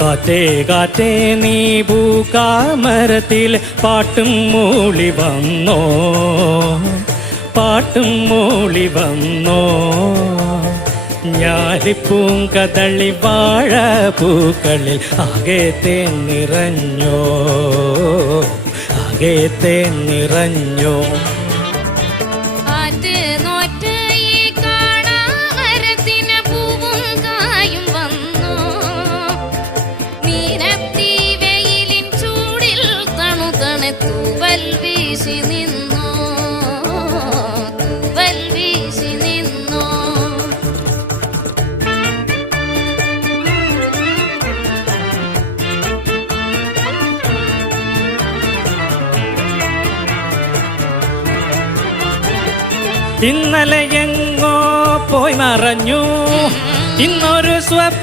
കാറ്റേ കാറ്റേ നീ പൂക്കാമരത്തിൽ പാട്ടും മൂളി വന്നോ, പാട്ടും മൂളി വന്നോ. ഞാലിപ്പൂങ്കതളി വാഴ പൂക്കളിൽ ആകെ തേൻ നിറഞ്ഞോ, ആകെ തേൻ നിറഞ്ഞോ. തൂവൽ വീശി നിന്നോ, തൂവൽ വീശി നിന്നോ. ഇന്നലെ എങ്ങോ പോയി മറഞ്ഞു, ഇന്നൊരു സ്വപ്നം